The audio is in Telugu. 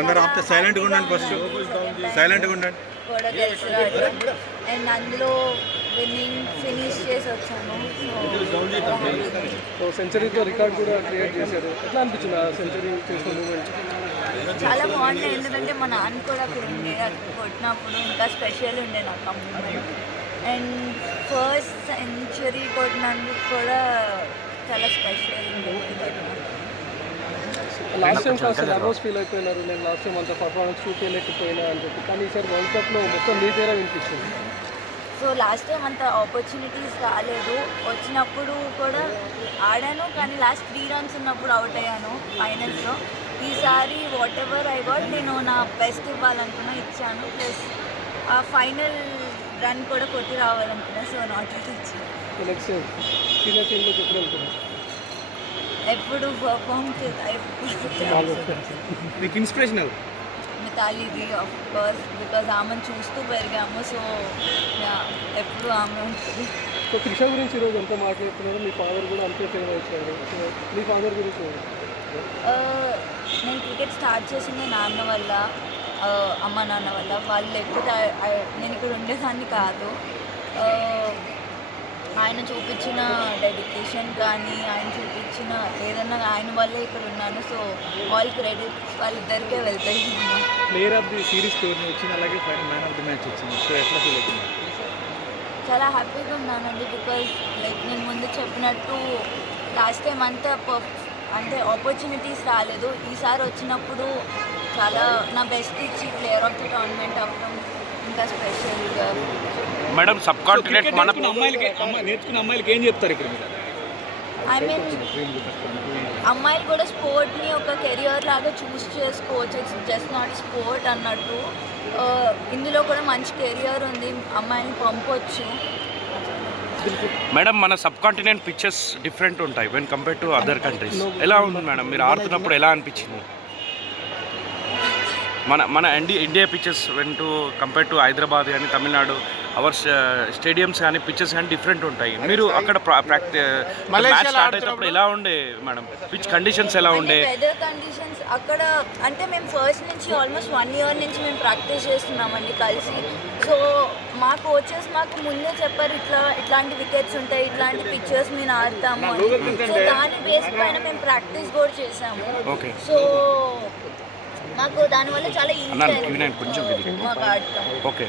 అందరూ ఆప్తే సైలెంట్గా ఉండండి. ఫస్ట్ సైలెంట్గా ఉండండి. కూడా గెలిచాడు అండ్ అందులో విన్నింగ్ ఫినిష్ చేసి వచ్చాను. సో సెంచరీతో రికార్డ్ కూడా క్రియేట్ చేశారు. ఎట్లా అనిపించింది ఆ సెంచరీ చేసిన మూమెంట్? చాలా బాగుండే, ఎందుకంటే మా నాన్న కూడా అక్కడ ఉండే, అది కొట్టినప్పుడు ఇంకా స్పెషల్ ఉండే నాకు ఆ మూమెంట్. అండ్ ఫస్ట్ సెంచరీ కొట్టినందుకు కూడా చాలా స్పెషల్ ఉండే. లాస్ట్ టైం కాస్త నర్వస్ ఫీల్ అయిపోయినారు, నేను లాస్ట్ టైం అంత పర్ఫార్మెన్స్ చూపించలేకపోయినా అని చెప్పి, కానీ ఈసారి వరల్డ్ కప్లో మొత్తం మీ పేరే వినిపించింది. సో లాస్ట్ టైం అంత ఆపర్చునిటీస్ రాలేదు, వచ్చినప్పుడు కూడా ఆడాను, కానీ లాస్ట్ 3 runs ఉన్నప్పుడు అవుట్ అయ్యాను ఫైనల్స్లో. ఈసారి వాట్ ఎవర్ ఐ గాట్, నేను నా బెస్ట్ ఇవ్వాలనుకున్నా, ఇచ్చాను. ప్లస్ ఆ ఫైనల్ రన్ కూడా కొట్టి రావాలనుకున్నా, సో నాట్ అవుట్ ఇచ్చాను. నెక్స్ట్ సీనియర్ టీంలో ఎప్పుడు వెళ్తున్నారు? ఎప్పుడు పర్ఫామ్ మీకు ఇన్స్పిరేషన్ ఎవరు? మితాలీది ఆఫ్ కోర్స్, బికాజ్ ఆమెను చూస్తూ పెరిగాము. సో ఎప్పుడు ఆమె ఉంటుంది. సో త్రిష గురించి ఈరోజు ఎంత మాట్లాడుతున్నారు, మీ ఫాదర్ కూడా అంతే ఫేమ్ వచ్చారు. సో మీ ఫాదర్ గురించి నేను క్రికెట్ స్టార్ట్ చేసింది నాన్న వల్ల, అమ్మ నాన్న వల్ల. వాళ్ళు లేకపోతే నేను ఇక్కడ ఉండేదాన్ని కాదు. ఆయన చూపించిన డెడికేషన్ కానీ, ఆయన చూపించిన ఏదన్నా ఆయన వల్లే ఇక్కడ ఉన్నాను. సో ఆల్ క్రెడిట్ వాళ్ళిద్దరికే వెళ్తాయి. Player of the series tourney వచ్చింది, అలాగే final man of the match వచ్చింది. సో ఎట్లా ఫీల్ అవుతుంది? చాలా హ్యాపీగా ఉన్నానండి, బికాజ్ లైక్ నేను ముందు చెప్పినట్టు లాస్ట్ టైం అంటే ఆపర్చునిటీస్ రాలేదు. ఈసారి వచ్చినప్పుడు చాలా నా బెస్ట్ ఇచ్చి ప్లేయర్ ఆఫ్ ది టోర్నమెంట్ అవ్వడం ఇంకా స్పెషల్గా. మేడం సబ్ కాంటినెంట్ మన నేర్చుకున్న అమ్మాయిలకి ఏం చెప్తారు ఇక్కడ? ఐ మీన్ అమ్మాయిలు కూడా స్పోర్ట్ని ఒక కెరియర్ లాగా చూస్ చేసుకోవచ్చు, ఇట్స్ జస్ట్ నాట్ స్పోర్ట్ అన్నట్టు. ఇందులో కూడా మంచి కెరియర్ ఉంది, అమ్మాయిని పంపొచ్చు. మేడం మన సబ్ కాంటినెంట్ పిక్చర్స్ డిఫరెంట్ ఉంటాయి when compare to other countries. ఎలా ఉంది మేడం, మీరు ఆడుతున్నప్పుడు ఎలా అనిపించింది? మన India pictures when to compare to Hyderabad కానీ తమిళనాడు, అవర్ స్టేడియంస్ కానీ పిక్చర్స్ కానీ డిఫరెంట్ ఉంటాయి. మీరు అక్కడ మ్యాచ్ స్టార్ట్ అయినప్పుడు ఎలా ఉండే మేడం, పిచ్ కండిషన్స్ ఎలా ఉండే? వెదర్ కండిషన్స్ అక్కడ అంటే మేము ఫస్ట్ నుంచి ఆల్మోస్ట్ 1 year నుంచి మేము ప్రాక్టీస్ చేస్తున్నామండి కలిసి. సో మా కోచెస్ మాకు ముందే చెప్పారు, ఇట్లాంటి వికెట్స్ ఉంటాయి, ఇట్లాంటి పిక్చర్స్ మేము ఆడతాము అని. సో దాని బేస్ పైన మేము ప్రాక్టీస్ కూడా చేసాము. ఓకే. సో మాకు దానివల్ల చాలా ఈజీ కొంచెం మాకు ఆడతాం. ఓకే.